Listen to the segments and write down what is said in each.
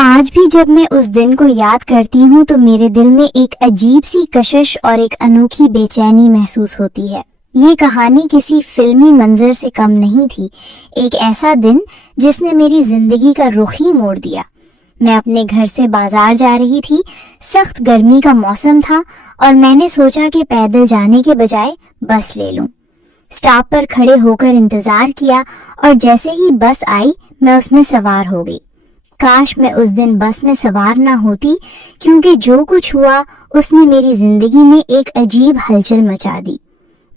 آج بھی جب میں اس دن کو یاد کرتی ہوں تو میرے دل میں ایک عجیب سی کشش اور ایک انوکھی بے چینی محسوس ہوتی ہے۔ یہ کہانی کسی فلمی منظر سے کم نہیں تھی، ایک ایسا دن جس نے میری زندگی کا رخ ہی موڑ دیا۔ میں اپنے گھر سے بازار جا رہی تھی، سخت گرمی کا موسم تھا اور میں نے سوچا کہ پیدل جانے کے بجائے بس لے لوں۔ سٹاپ پر کھڑے ہو کر انتظار کیا اور جیسے ہی بس آئی میں اس میں سوار ہو گئی۔ کاش میں اس دن بس میں سوار نہ ہوتی، کیونکہ جو کچھ ہوا اس نے میری زندگی میں ایک عجیب ہلچل مچا دی۔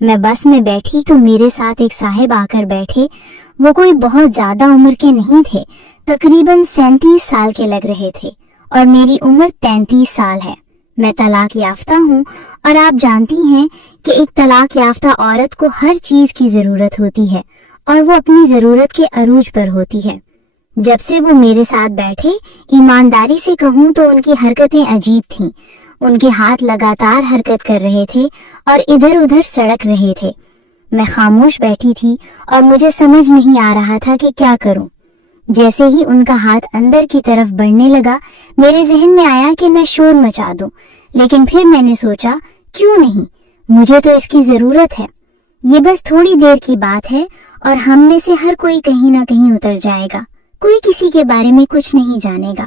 میں بس میں بیٹھی تو میرے ساتھ ایک صاحب آ کر بیٹھے۔ وہ کوئی بہت زیادہ عمر کے نہیں تھے، تقریباً 37 سال کے لگ رہے تھے اور میری عمر 33 سال ہے۔ میں طلاق یافتہ ہوں اور آپ جانتی ہیں کہ ایک طلاق یافتہ عورت کو ہر چیز کی ضرورت ہوتی ہے اور وہ اپنی ضرورت کے عروج پر ہوتی ہے۔ جب سے وہ میرے ساتھ بیٹھے، ایمانداری سے کہوں تو ان کی حرکتیں عجیب تھیں۔ ان کے ہاتھ لگاتار حرکت کر رہے تھے اور ادھر ادھر سڑک رہے تھے۔ میں خاموش بیٹھی تھی اور مجھے سمجھ نہیں آ رہا تھا کہ کیا کروں۔ جیسے ہی ان کا ہاتھ اندر کی طرف بڑھنے لگا، میرے ذہن میں آیا کہ میں شور مچا دوں، لیکن پھر میں نے سوچا کیوں نہیں، مجھے تو اس کی ضرورت ہے۔ یہ بس تھوڑی دیر کی بات ہے اور ہم میں سے ہر کوئی کہیں نہ کہیں اتر جائے گا، کوئی کسی کے بارے میں کچھ نہیں جانے گا۔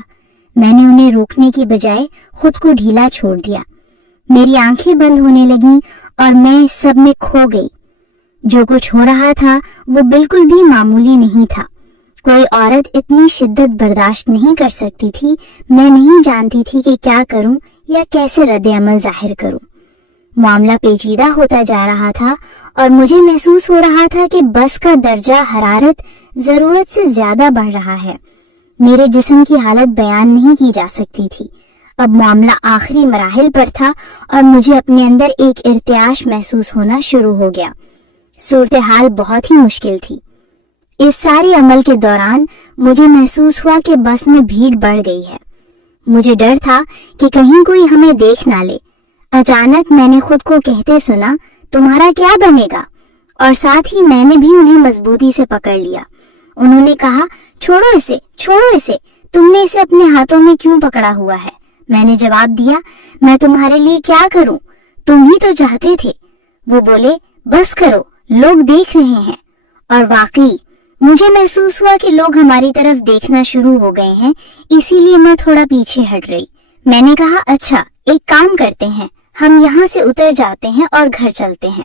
میں نے انہیں روکنے کی بجائے خود کو ڈھیلا چھوڑ دیا۔ میری آنکھیں بند ہونے لگیں اور میں اس سب میں کھو گئی۔ جو کچھ ہو رہا تھا وہ بالکل بھی معمولی نہیں تھا۔ کوئی عورت اتنی شدت برداشت نہیں کر سکتی تھی۔ میں نہیں جانتی تھی کہ کیا کروں یا کیسے رد عمل ظاہر کروں۔ معاملہ پیچیدہ ہوتا جا رہا تھا اور مجھے محسوس ہو رہا تھا کہ بس کا درجہ حرارت ضرورت سے زیادہ بڑھ رہا ہے۔ میرے جسم کی حالت بیان نہیں کی جا سکتی تھی۔ اب معاملہ آخری مراحل پر تھا اور مجھے اپنے اندر ایک ارتعاش محسوس ہونا شروع ہو گیا۔ صورتحال بہت ہی مشکل تھی۔ اس سارے عمل کے دوران مجھے محسوس ہوا کہ بس میں بھیڑ بڑھ گئی ہے۔ مجھے ڈر تھا کہ کہیں کوئی ہمیں دیکھ نہ لے۔ اچانک میں نے خود کو کہتے سنا، تمہارا کیا بنے گا؟ اور ساتھ ہی میں نے بھی انہیں مضبوطی سے پکڑ لیا۔ انہوں نے کہا، چھوڑو اسے، تم نے اسے اپنے ہاتھوں میں کیوں پکڑا ہوا ہے؟ میں نے جواب دیا، میں تمہارے لیے کیا کروں؟ تم ہی تو چاہتے تھے۔ وہ بولے، بس کرو، لوگ دیکھ رہے ہیں۔ اور واقعی مجھے محسوس ہوا کہ لوگ ہماری طرف دیکھنا شروع ہو گئے ہیں، اسی لیے میں تھوڑا پیچھے ہٹ رہی۔ میں نے کہا، اچھا ایک کام کرتے ہیں، ہم یہاں سے اتر جاتے ہیں اور گھر چلتے ہیں۔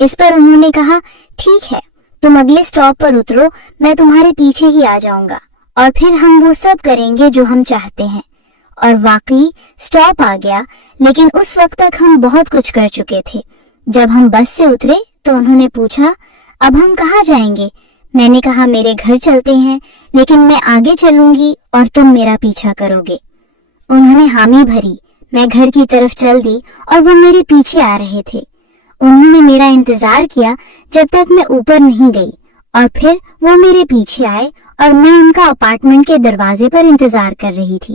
اس پر انہوں نے کہا، ٹھیک ہے، تم اگلے سٹاپ پر اترو، میں تمہارے پیچھے ہی آ جاؤں گا اور پھر ہم وہ سب کریں گے جو ہم چاہتے ہیں۔ اور واقعی سٹاپ آ گیا، لیکن اس وقت تک ہم بہت کچھ کر چکے تھے۔ جب ہم بس سے اترے تو انہوں نے پوچھا، اب ہم کہاں جائیں گے؟ میں نے کہا، میرے گھر چلتے ہیں، لیکن میں آگے چلوں گی اور تم میرا پیچھا کرو گے۔ انہوں نے حامی بھری۔ میں گھر کی طرف چل دی اور وہ میرے پیچھے آ رہے تھے۔ انہوں نے میرا انتظار کیا جب تک میں اوپر نہیں گئی اور پھر وہ میرے پیچھے آئے اور میں ان کا اپارٹمنٹ کے دروازے پر انتظار کر رہی تھی۔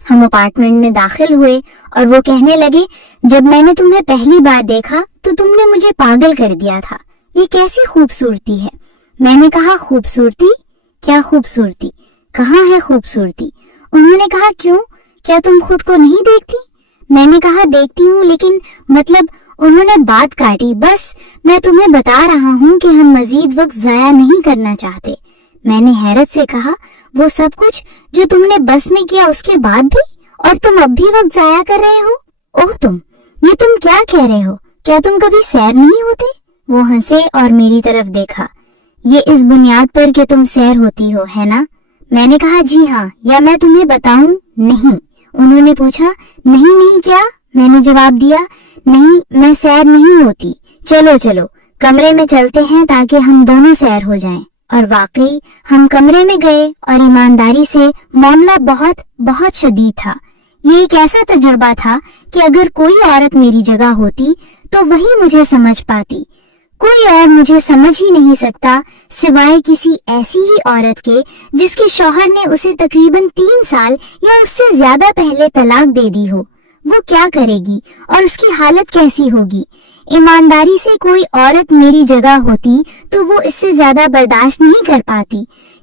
ہم اپارٹمنٹ میں داخل ہوئے اور وہ کہنے لگے، جب میں نے تمہیں پہلی بار دیکھا تو تم نے مجھے پاگل کر دیا تھا، یہ کیسی خوبصورتی ہے۔ میں نے کہا، خوبصورتی؟ کیا خوبصورتی؟ کہاں ہے خوبصورتی؟ انہوں نے کہا، کیوں، کیا تم خود کو نہیں دیکھتی؟ میں نے کہا، دیکھتی ہوں، لیکن مطلب۔ انہوں نے بات کاٹی، بس میں تمہیں بتا رہا ہوں کہ ہم مزید وقت ضائع نہیں کرنا چاہتے۔ میں نے حیرت سے کہا، وہ سب کچھ جو تم نے بس میں کیا اس کے بعد بھی، اور تم اب بھی وقت ضائع کر رہے ہو؟ اوہ یہ تم کیا کہہ رہے ہو؟ کیا تم کبھی سیر نہیں ہوتے؟ وہ ہنسے اور میری طرف دیکھا۔ یہ اس بنیاد پر کہ تم سیر ہوتی ہو، ہے نا؟ میں نے کہا، جی ہاں، یا میں تمہیں بتاؤں؟ نہیں۔ انہوں نے پوچھا، نہیں کیا؟ میں نے جواب دیا، نہیں، میں سیر نہیں ہوتی۔ چلو کمرے میں چلتے ہیں تاکہ ہم دونوں سیر ہو جائیں۔ اور واقعی ہم کمرے میں گئے اور ایمانداری سے معاملہ بہت شدید تھا۔ یہ ایک ایسا تجربہ تھا کہ اگر کوئی عورت میری جگہ ہوتی تو وہی مجھے سمجھ پاتی۔ کوئی اور مجھے سمجھ ہی نہیں سکتا سوائے کسی ایسی ہی عورت کے جس کے شوہر نے اسے تقریباً 3 سال یا اس سے زیادہ پہلے طلاق دے دی ہو۔ وہ کیا کرے گی اور اس کی حالت کیسی ہوگی؟ ایمانداری سے کوئی عورت میری جگہ ہوتی تو وہ اس سے زیادہ برداشت نہیں کر پاتی،